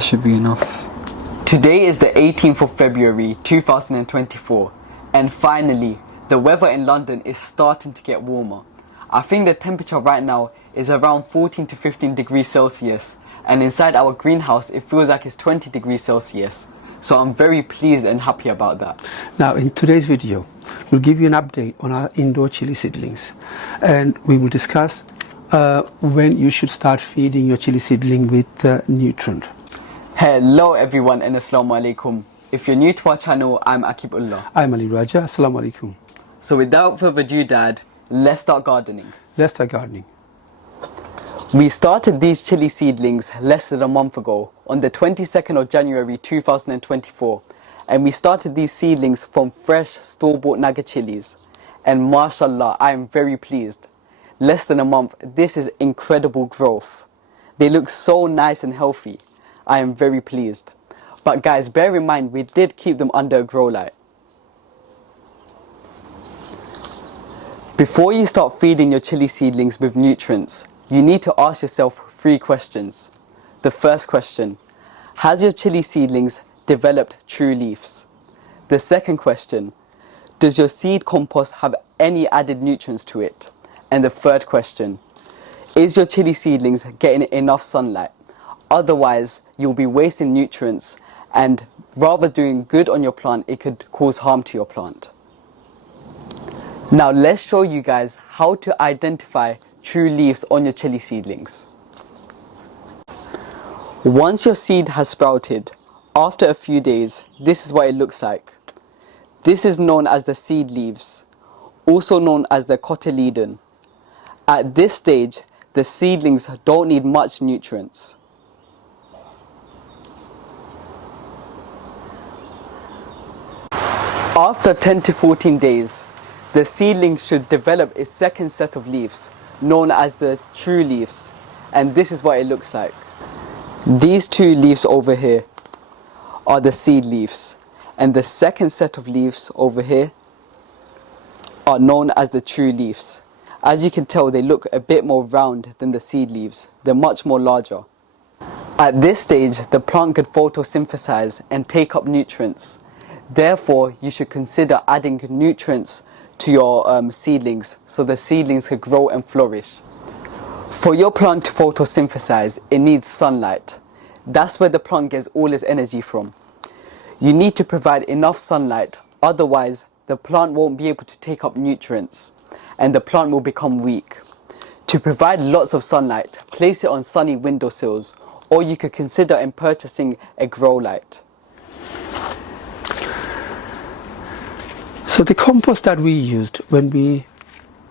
That should be enough. Today is the 18th of February 2024, and finally the weather in London is starting to get warmer. I think the temperature right now is around 14 to 15 degrees Celsius, and inside our greenhouse it feels like it's 20 degrees Celsius. So I'm very pleased and happy about that. Now in today's video, we'll give you an update on our indoor chili seedlings, and we will discuss when you should start feeding your chili seedling with nutrient. Hello everyone and Assalamu alaikum. If you're new to our channel, I'm Akibullah. I'm Ali Raja. Assalamu alaikum. So without further ado, Dad, let's start gardening. Let's start gardening. We started these chili seedlings less than a month ago, on the 22nd of January 2024, and we started these seedlings from fresh store-bought Naga chilies, and mashallah, I am very pleased. Less than a month, this is incredible growth. They look so nice and healthy. I am very pleased. But guys, bear in mind, we did keep them under a grow light. Before you start feeding your chili seedlings with nutrients, you need to ask yourself 3 questions. The first question: has your chili seedlings developed true leaves? The second question: does your seed compost have any added nutrients to it? And the third question: is your chili seedlings getting enough sunlight? Otherwise, you'll be wasting nutrients, and rather doing good on your plant, it could cause harm to your plant. Now let's show you guys how to identify true leaves on your chili seedlings. Once your seed has sprouted, after a few days, this is what it looks like. This is known as the seed leaves, also known as the cotyledon. At this stage, the seedlings don't need much nutrients. After 10 to 14 days, the seedling should develop its second set of leaves, known as the true leaves, and this is what it looks like. These 2 leaves over here are the seed leaves, and the second set of leaves over here are known as the true leaves. As you can tell, they look a bit more round than the seed leaves. They're much more larger. At this stage, the plant could photosynthesize and take up nutrients. Therefore, you should consider adding nutrients to your seedlings so the seedlings can grow and flourish. For your plant to photosynthesize, it needs sunlight. That's where the plant gets all its energy from. You need to provide enough sunlight, otherwise the plant won't be able to take up nutrients and the plant will become weak. To provide lots of sunlight, place it on sunny windowsills, or you could consider in purchasing a grow light. So the compost that we used when we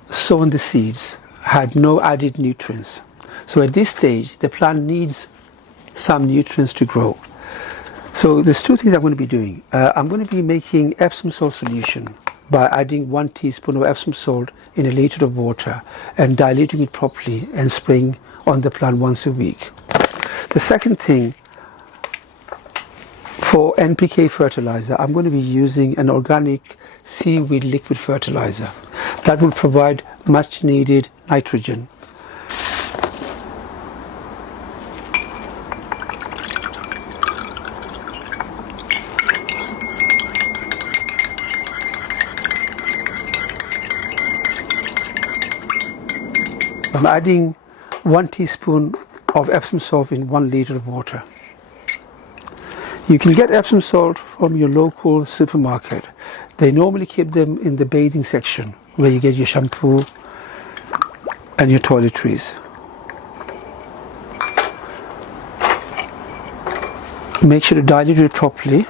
sown the seeds had no added nutrients. So at this stage, the plant needs some nutrients to grow. So there's 2 things I'm going to be doing. I'm going to be making Epsom salt solution by adding 1 teaspoon of Epsom salt in a liter of water and diluting it properly and spraying on the plant once a week. The second thing, for NPK fertilizer, I'm going to be using an organic seaweed liquid fertilizer that will provide much needed nitrogen. I'm adding 1 teaspoon of Epsom salt in 1 liter of water. You can get Epsom salt from your local supermarket. They normally keep them in the bathing section where you get your shampoo and your toiletries. Make sure to dilute it properly.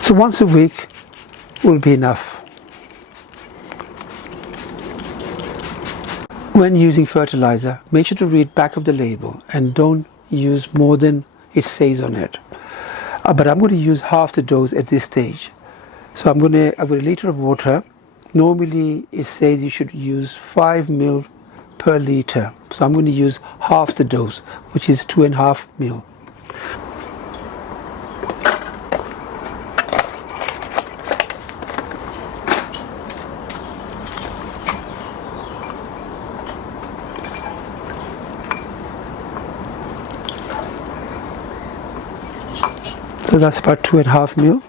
So once a week will be enough. When using fertilizer, make sure to read back of the label and don't use more than it says on it. But I'm going to use half the dose at this stage. So I've got a liter of water. Normally it says you should use 5 ml per liter. So I'm going to use half the dose, which is 2.5 ml. So that's about 2.5 mil.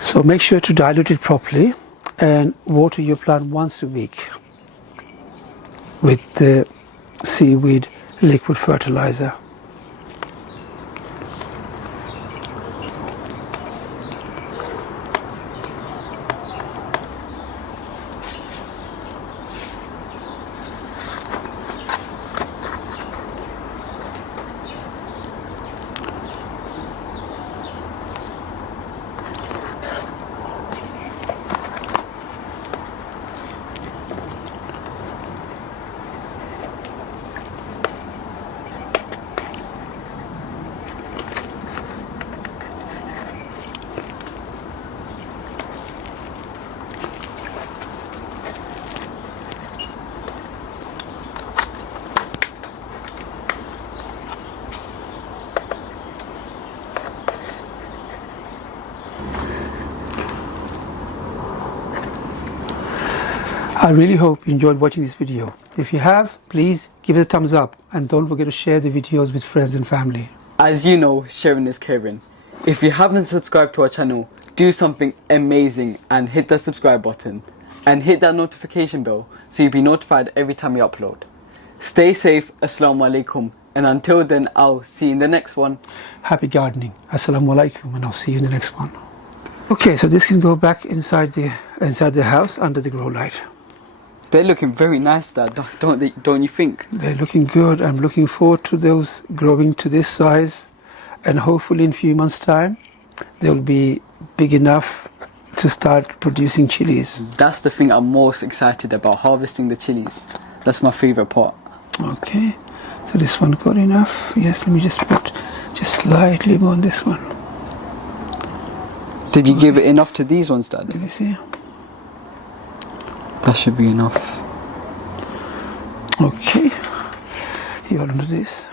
So make sure to dilute it properly and water your plant once a week with the seaweed liquid fertilizer. I really hope you enjoyed watching this video. If you have, please give it a thumbs up and don't forget to share the videos with friends and family. As you know, sharing is caring. If you haven't subscribed to our channel, do something amazing and hit the subscribe button. And hit that notification bell so you'll be notified every time we upload. Stay safe, Assalamu alaikum. And until then, I'll see you in the next one. Happy gardening. Assalamu alaikum, and I'll see you in the next one. Okay, so this can go back inside the house under the grow light. They're looking very nice, Dad, don't you think? They're looking good. I'm looking forward to those growing to this size, and hopefully in a few months' time they'll be big enough to start producing chilies. That's the thing I'm most excited about, harvesting the chilies. That's my favourite part. Okay, so this one got enough. Yes, let me just put just slightly more on this one. Did you give it enough to these ones, Dad? Let me see. That should be enough. Okay, you want to do this?